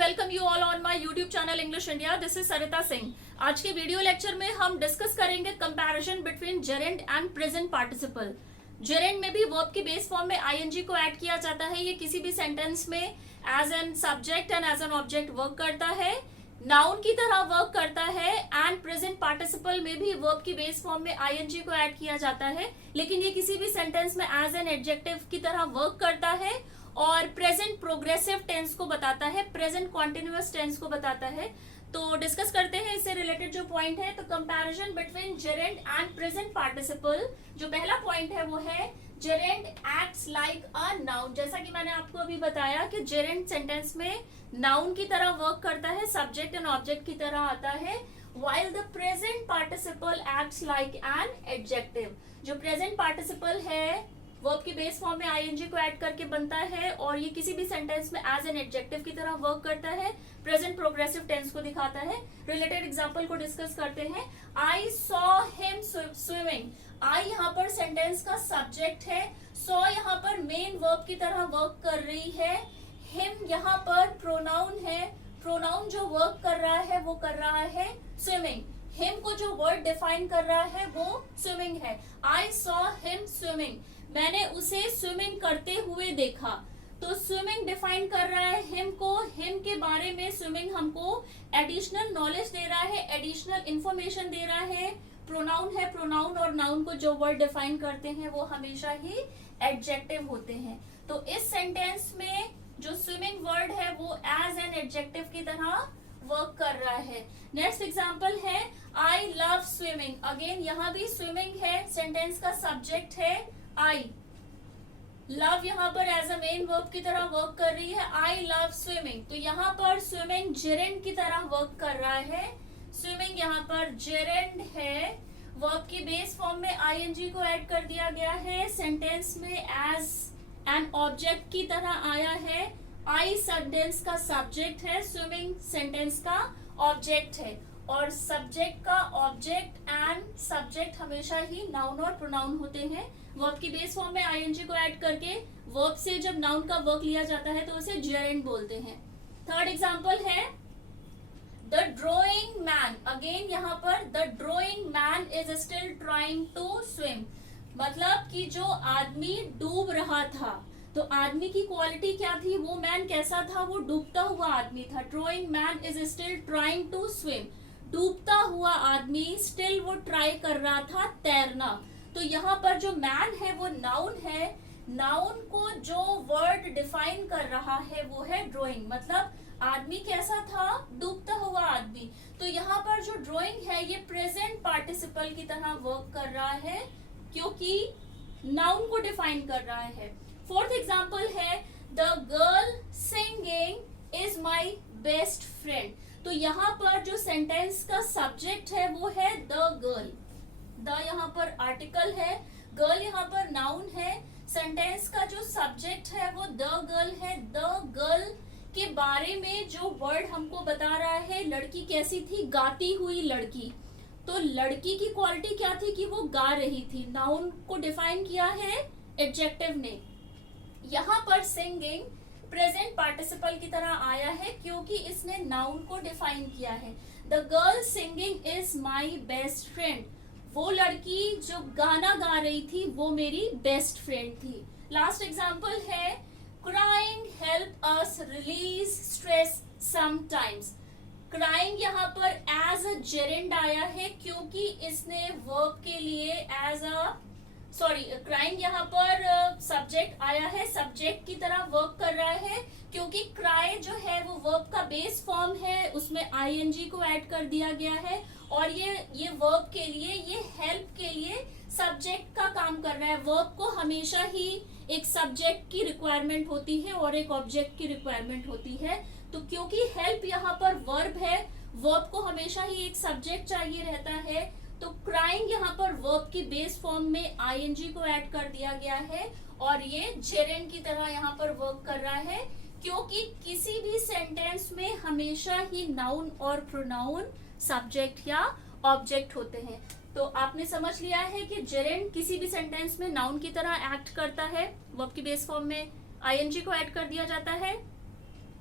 Welcome you all on my YouTube channel English India. This is Sarita Singh. आज के video lecture में हम discuss करेंगे comparison between gerund and present participle. Gerund में भी वर्ब की बेस फॉर्म में आईएनजी को ऐड किया जाता है। ये किसी भी सेंटेंस में as an subject and as an object work करता है, नाउन की तरह वर्क करता है। एंड प्रेजेंट पार्टिसिपल में भी वर्ब की बेस फॉर्म में आईएनजी को ऐड किया जाता है, लेकिन ये किसी भी सेंटेंस में एज एन एडजेक्टिव की तरह वर्क करता है और प्रेजेंट प्रोग्रेसिव टेंस को बताता है, प्रेजेंट कॉन्टिन्यूअस टेंस को बताता है। तो डिस्कस करते हैं इससे रिलेटेड जो पॉइंट है। तो comparison between gerund and present participle, जो पहला पॉइंट है वो है gerund acts like a noun. जैसा कि मैंने आपको अभी बताया कि जेरेंड सेंटेंस में नाउन की तरह वर्क करता है, सब्जेक्ट एंड ऑब्जेक्ट की तरह आता है, while the present participle acts like an adjective। जो प्रेजेंट पार्टिसिपल है वर्ब की बेस फॉर्म में आईएनजी को ऐड करके बनता है और ये किसी भी सेंटेंस में एज एन एडजेक्टिव की तरह वर्क करता है, प्रेजेंट प्रोग्रेसिव टेंस को दिखाता है। रिलेटेड एग्जांपल को डिस्कस करते हैं। I saw him swimming. I यहाँ पर सेंटेंस का सब्जेक्ट है, सॉ यहाँ पर मेन वर्ब की तरह वर्क कर रही है, हिम यहाँ पर प्रोनाउन है, प्रोनाउन जो वर्क कर रहा है वो कर रहा है स्विमिंग। हिम को जो वर्ड डिफाइन कर रहा है वो स्विमिंग है। आई सॉ हिम स्विमिंग, मैंने उसे स्विमिंग करते हुए देखा। तो स्विमिंग डिफाइन कर रहा है हिम को, हिम के बारे में स्विमिंग हमको एडिशनल नॉलेज दे रहा है, एडिशनल इंफॉर्मेशन दे रहा है। प्रोनाउन है, प्रोनाउन और नाउन को जो वर्ड डिफाइन करते हैं वो हमेशा ही एडजेक्टिव होते हैं। तो इस सेंटेंस में जो स्विमिंग वर्ड है वो एज एन एडजेक्टिव की तरह वर्क कर रहा है। नेक्स्ट एग्जांपल है आई लव स्विमिंग। अगेन यहाँ भी स्विमिंग है, सेंटेंस का सब्जेक्ट है आई, लव यहाँ पर एज अ मेन वर्ब की तरह वर्क कर रही है, आई लव स्विमिंग। तो यहाँ पर स्विमिंग जेरेंड की तरह वर्क कर रहा है, स्विमिंग यहाँ पर जेरेंड है। वर्ब की बेस फॉर्म में आईएनजी को ऐड कर दिया गया है, सेंटेंस में एज एन ऑब्जेक्ट की तरह आया है। आई सेंटेंस का सब्जेक्ट है, स्विमिंग सेंटेंस का ऑब्जेक्ट है और सब्जेक्ट का ऑब्जेक्ट एंड सब्जेक्ट हमेशा ही नाउन और प्रोनाउन होते हैं। वर्ब की बेस फॉर्म में आईएनजी को ऐड करके वर्ब से जब नाउन का वर्क लिया जाता है तो उसे जेरेंड बोलते हैं। थर्ड एग्जांपल है द ड्रॉइंग मैन। अगेन यहाँ पर the drowning man is still trying to swim, मतलब कि जो आदमी डूब रहा था, तो आदमी की क्वालिटी क्या थी, वो मैन कैसा था, वो डूबता हुआ आदमी था। Drowning man is still trying to swim, डूबता हुआ आदमी, स्टिल वो ट्राई कर रहा था तैरना। तो यहाँ पर जो मैन है वो नाउन है, नाउन को जो वर्ड डिफाइन कर रहा है वो है ड्रॉइंग, मतलब आदमी कैसा था, डूबता हुआ आदमी। तो यहाँ पर जो ड्रॉइंग है ये प्रेजेंट पार्टिसिपल की तरह वर्क कर रहा है क्योंकि नाउन को डिफाइन कर रहा है। फोर्थ एग्जाम्पल है the girl singing is my best friend. तो यहाँ पर जो सेंटेंस का सब्जेक्ट है वो है द गर्ल, द यहाँ पर आर्टिकल है, गर्ल यहाँ पर नाउन है, सेंटेंस का जो सब्जेक्ट है वो द गर्ल है। द गर्ल के बारे में जो वर्ड हमको बता रहा है, लड़की कैसी थी, गाती हुई लड़की। तो लड़की की क्वालिटी क्या थी कि वो गा रही थी, नाउन को डिफाइन किया है एडजेक्टिव ने। यहाँ पर सिंगिंग प्रेजेंट पार्टिसिपल की तरह आया है क्योंकि इसने नाउन को डिफाइन किया है। The girl singing is my best friend, वो लड़की जो गाना गा रही थी वो मेरी बेस्ट फ्रेंड थी। लास्ट एग्जाम्पल है crying help us release stress sometimes. Crying यहाँ पर एज अ जेरेंड आया है क्योंकि इसने वर्ब के लिए एज अ क्राइंग यहाँ पर सब्जेक्ट आया है, सब्जेक्ट की तरह वर्क कर रहा है क्योंकि क्राई जो है वो वर्ब का बेस फॉर्म है, उसमें आईएनजी को ऐड कर दिया गया है और ये वर्ब के लिए, ये हेल्प के लिए सब्जेक्ट का काम कर रहा है। वर्ब को हमेशा ही एक सब्जेक्ट की रिक्वायरमेंट होती है और एक ऑब्जेक्ट की रिक्वायरमेंट होती है। तो क्योंकि हेल्प यहाँ पर वर्ब है, वर्ब को हमेशा ही एक सब्जेक्ट चाहिए रहता है, तो क्राइंग यहाँ पर वर्ब की बेस फॉर्म में आईएनजी को ऐड कर दिया गया है और ये जेरेंड की तरह यहाँ पर वर्क कर रहा है क्योंकि किसी भी सेंटेंस में हमेशा ही नाउन और प्रोनाउन सब्जेक्ट या ऑब्जेक्ट होते हैं। तो आपने समझ लिया है कि जेरेंड किसी भी सेंटेंस में नाउन की तरह एक्ट करता है, वर्ब की बेस फॉर्म में आईएनजी को ऐड कर दिया जाता है।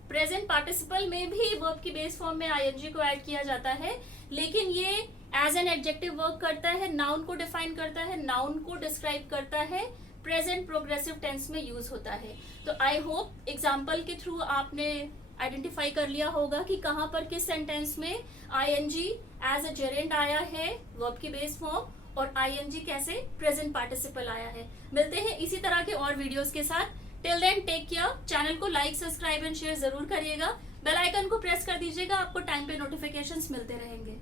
प्रेजेंट पार्टिसिपल में भी वर्ब की बेस फॉर्म में आईएनजी को ऐड किया जाता है, लेकिन ये एज एन एडजेक्टिव वर्क करता है, नाउन को डिफाइन करता है, नाउन को डिस्क्राइब करता है, प्रेजेंट प्रोग्रेसिव टेंस में यूज होता है। तो आई होप एग्जाम्पल के थ्रू आपने आइडेंटिफाई कर लिया होगा कि कहाँ पर किस सेंटेंस में आईएनजी एज अ जेरेंड आया है वर्ब की बेस फॉर्म, और आईएनजी कैसे प्रेजेंट पार्टिसिपल आया है। मिलते हैं इसी तरह के और वीडियोस के साथ। Till then take care. Channel को लाइक, सब्सक्राइब एंड शेयर जरूर करिएगा। बेल आइकन को प्रेस कर दीजिएगा, आपको टाइम पे नोटिफिकेशंस मिलते रहेंगे।